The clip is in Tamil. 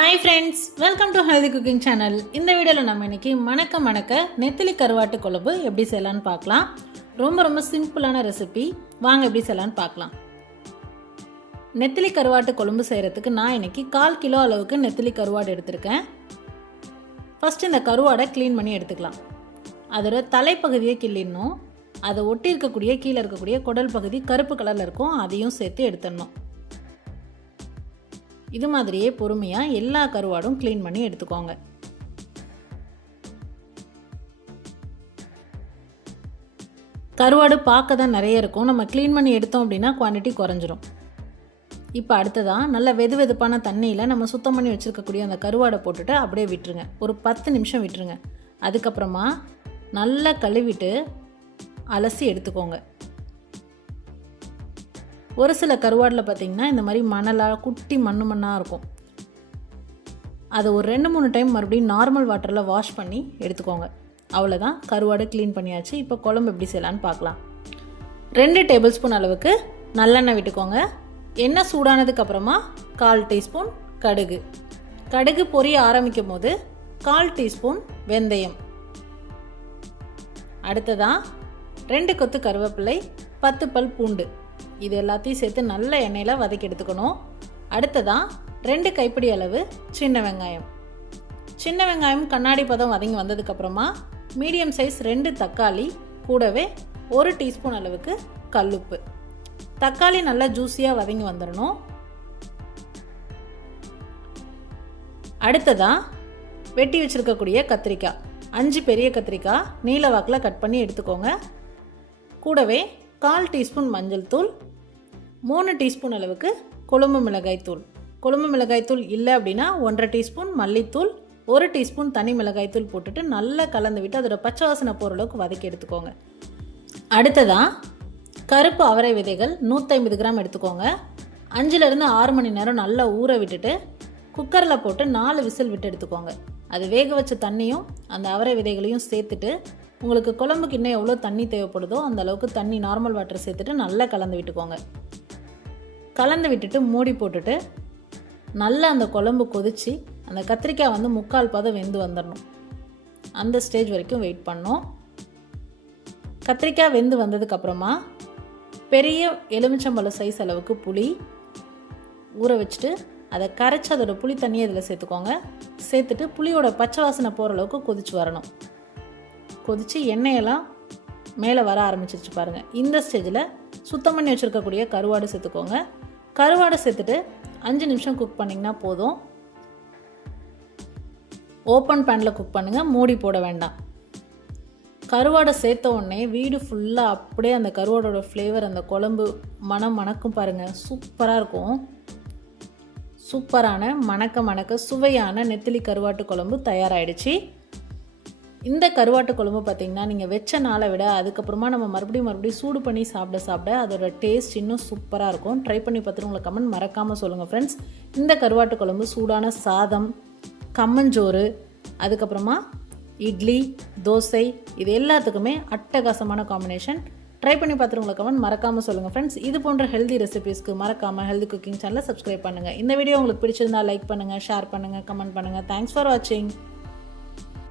Hi friends, welcome to Healthy Cooking Channel. இந்த வீடியோல நம்ம இன்னைக்கு மணக்க நெத்திலி கருவாட்டு குழம்பு எப்படி செய்யலாம்னு பார்க்கலாம். ரொம்ப சிம்பிளான ரெசிபி. வாங்க எப்படி செய்யலாம்னு பார்க்கலாம். நெத்திலி கருவாட்டு குழம்பு செய்யறதுக்கு நான் இன்னைக்கு 1/4 கிலோ அளவுக்கு நெத்திலி கருவாடு எடுத்துர்க்கேன். ஃபர்ஸ்ட் இந்த கருவாடை க்ளீன் பண்ணி எடுத்துக்கலாம். அதோட தலைப்பகுதியை கிள்ளிடணும். அதை ஒட்டி இருக்கக்கூடிய கீழே இருக்கக்கூடிய குடல் பகுதி கருப்பு கலர்ல இருக்கும், அதையும் சேர்த்து எடுத்துடணும். இது மாதிரியே பொறுமையாக எல்லா கருவாடும் க்ளீன் பண்ணி எடுத்துக்கோங்க. கருவாடு பார்க்க தான் நிறைய இருக்கும், நம்ம க்ளீன் பண்ணி எடுத்தோம் அப்படின்னா குவான்டிட்டி குறைஞ்சிரும். இப்போ அடுத்ததான் நல்ல வெதுவெதுப்பான தண்ணியில் நம்ம சுத்தம் பண்ணி வச்சுருக்கக்கூடிய அந்த கருவாடை போட்டுட்டு அப்படியே விட்டுருங்க. ஒரு 10 நிமிஷம் விட்டுருங்க. அதுக்கப்புறமா நல்லா கழுவிட்டு அலசி எடுத்துக்கோங்க. ஒரு சில கருவாடில் பார்த்திங்கன்னா இந்த மாதிரி மணலாக குட்டி மண்ணாக இருக்கும். அதை ஒரு 2-3 டைம் மறுபடியும் நார்மல் வாட்டரில் வாஷ் பண்ணி எடுத்துக்கோங்க. அவ்வளோதான், கருவாடு க்ளீன் பண்ணியாச்சு. இப்போ குழம்பு எப்படி செய்யலான்னு பார்க்கலாம். 2 டேபிள் ஸ்பூன் அளவுக்கு நல்லெண்ணெய் விட்டுக்கோங்க. எண்ணெய் சூடானதுக்கப்புறமா 1/4 டீஸ்பூன் கடுகு பொரிய ஆரம்பிக்கும் போது 1/4 டீஸ்பூன் வெந்தயம். அடுத்ததான் 2 கொத்து கருவேப்பிலை, 10 பல் பூண்டு, இது எல்லாத்தையும் சேர்த்து நல்ல எண்ணெயில் வதக்கி எடுத்துக்கணும். அடுத்ததான் 2 கைப்பிடி அளவு சின்ன வெங்காயம் கண்ணாடி பதம் வதங்கி வந்ததுக்கப்புறமா மீடியம் சைஸ் 2 தக்காளி, கூடவே 1 டீஸ்பூன் அளவுக்கு கல்லுப்பு. தக்காளி நல்லா ஜூஸியாக வதங்கி வந்துடணும். அடுத்ததான் வெட்டி வச்சுருக்கக்கூடிய கத்திரிக்காய், 5 பெரிய கத்திரிக்காய் நீல வாக்கில் கட் பண்ணி எடுத்துக்கோங்க. கூடவே 1/4 டீஸ்பூன் மஞ்சள் தூள், 3 டீஸ்பூன் அளவுக்கு கொழும்பு மிளகாய் தூள் இல்லை அப்படின்னா 1/2 டீஸ்பூன் மல்லித்தூள், 1 டீஸ்பூன் தனி மிளகாய் தூள் போட்டுட்டு நல்லா கலந்து விட்டு அதோட பச்சை வாசனை போகிற அளவுக்கு வதக்கி எடுத்துக்கோங்க. அடுத்ததான் கருப்பு அவரை விதைகள் 150 கிராம் எடுத்துக்கோங்க. 5லேருந்து 6 மணி நேரம் நல்லா ஊற விட்டுட்டு குக்கரில் போட்டு 4 விசில் விட்டு எடுத்துக்கோங்க. அது வேக வச்ச தண்ணியும் அந்த அவரை விதைகளையும் சேர்த்துட்டு உங்களுக்கு குழம்புக்கு இன்னும் எவ்வளோ தண்ணி தேவைப்படுதோ அந்த அளவுக்கு தண்ணி நார்மல் வாட்டர் சேர்த்துட்டு நல்லா கலந்து விட்டுக்கோங்க. கலந்து விட்டுட்டு மூடி போட்டுட்டு நல்லா அந்த குழம்பு கொதித்து அந்த கத்திரிக்காய் 3/4 பதம் வெந்து வந்துடணும். அந்த ஸ்டேஜ் வரைக்கும் வெயிட் பண்ணோம். கத்திரிக்காய் வெந்து வந்ததுக்கப்புறமா பெரிய எலுமிச்சம்பழம் சைஸ் அளவுக்கு புளி ஊற வச்சுட்டு அதை கரைச்சி அதோட புளி தண்ணியை இதில் சேர்த்துக்கோங்க. சேர்த்துட்டு புளியோட பச்சை வாசனை போகிற அளவுக்கு கொதிச்சு வரணும். கொதித்து எண்ணெயெல்லாம் மேலே வர ஆரம்பிச்சிருச்சு பாருங்கள். இந்த ஸ்டேஜில் சுத்தம் பண்ணி வச்சுருக்கக்கூடிய கருவாடு சேர்த்துக்கோங்க. கருவாடை சேர்த்துட்டு 5 நிமிஷம் குக் பண்ணிங்கன்னா போதும். ஓப்பன் பேனில் குக் பண்ணுங்கள், மூடி போட வேண்டாம். கருவாடை சேர்த்த உடனே வீடு ஃபுல்லாக அப்படியே அந்த கருவாடோட ஃப்ளேவர், அந்த குழம்பு மணக்கும் பாருங்கள், சூப்பராக இருக்கும். சூப்பரான மணக்க சுவையான நெத்திலி கருவாட்டு குழம்பு தயாராகிடுச்சு. இந்த கருவாட்டு குழம்பு பார்த்திங்கன்னா நீங்கள் வச்ச நாளை விட அதுக்கப்புறமா நம்ம மறுபடியும் சூடு பண்ணி சாப்பிட அதோட டேஸ்ட் இன்னும் சூப்பராக இருக்கும். ட்ரை பண்ணி பார்த்துட்டு உங்களை கமெண்ட் மறக்காமல் சொல்லுங்கள் ஃப்ரெண்ட்ஸ். இந்த கருவாட்டு குழம்பு சூடான சாதம், கம்மஞ்சோறு, அதுக்கப்புறமா இட்லி, தோசை, இது எல்லாத்துக்குமே அட்டகாசமான காம்பினேஷன். ட்ரை பண்ணி பார்த்துட்டு உங்களை கமெண்ட் மறக்காமல் சொல்லுங்கள் ஃப்ரெண்ட்ஸ். இது போன்ற ஹெல்தி ரெசிபீஸ்க்கு மறக்காமல் ஹெல்தி குக்கிங் சேனலை சப்ஸ்கிரைப் பண்ணுங்கள். இந்த வீடியோ உங்களுக்கு பிடிச்சிருந்தா லைக் பண்ணுங்கள், ஷேர் பண்ணுங்கள், கமெண்ட் பண்ணுங்கள். தேங்க்ஸ் ஃபார் வாட்சிங்.